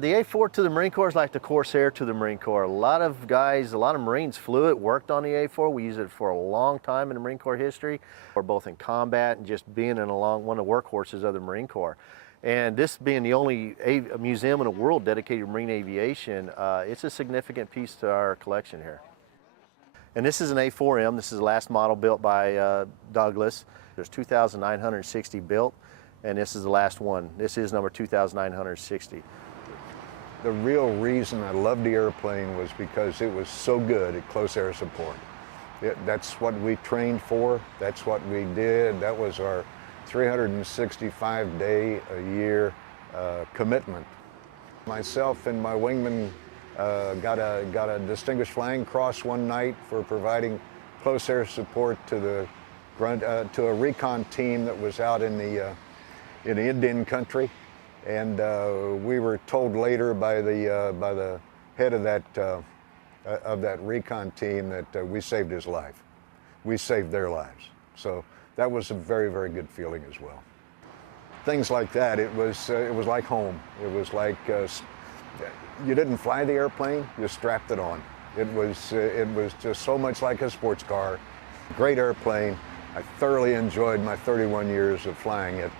The A-4 to the Marine Corps is like the Corsair to the Marine Corps. A lot of guys, a lot of Marines flew it, worked on the A-4. We used it for a long time in the Marine Corps history, or both in combat and just being in one of the workhorses of the Marine Corps. And this being the only museum in the world dedicated to marine aviation, it's a significant piece to our collection here. And this is an A4M. This is the last model built by Douglas. There's 2,960 built, and this is the last one. This is number 2,960. The real reason I loved the airplane was because it was so good at close air support. That's what we trained for. That's what we did. That was our 365-day-a-year commitment. Myself and my wingman got a Distinguished Flying Cross one night for providing close air support to to a recon team that was out in the Indian country. And we were told later by the head of that recon team that we saved his life. We saved their lives. So that was a very, very good feeling as well. Things like that, it was like home. It was like you didn't fly the airplane, you strapped it on. It was just so much like a sports car. Great airplane. I thoroughly enjoyed my 31 years of flying it.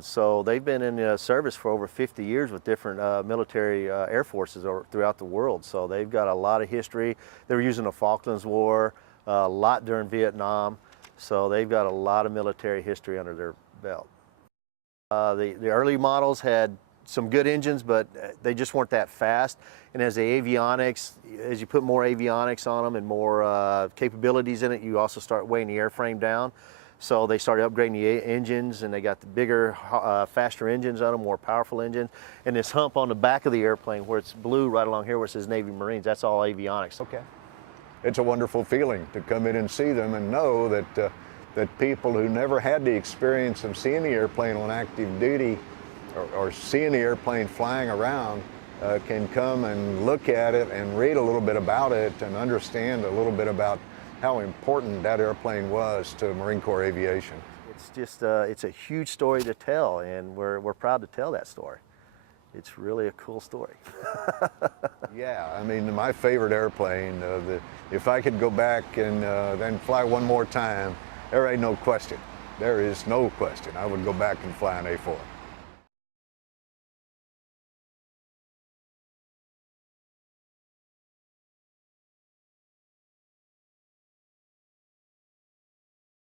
So they've been in service for over 50 years with different military air forces throughout the world. So they've got a lot of history. They were using the Falklands War, a lot during Vietnam. So they've got a lot of military history under their belt. The early models had some good engines, but they just weren't that fast. And as you put more avionics on them and more capabilities in it, you also start weighing the airframe down. So they started upgrading the engines, and they got the bigger, faster engines on them, more powerful engines. And this hump on the back of the airplane where it's blue right along here where it says Navy Marines, that's all avionics. Okay. It's a wonderful feeling to come in and see them and know that, that people who never had the experience of seeing the airplane on active duty or seeing the airplane flying around can come and look at it and read a little bit about it and understand a little bit about how important that airplane was to Marine Corps aviation. It's just, it's a huge story to tell, and we're proud to tell that story. It's really a cool story. Yeah, I mean, my favorite airplane, if I could go back and then fly one more time, there ain't no question. There is no question. I would go back and fly an A-4.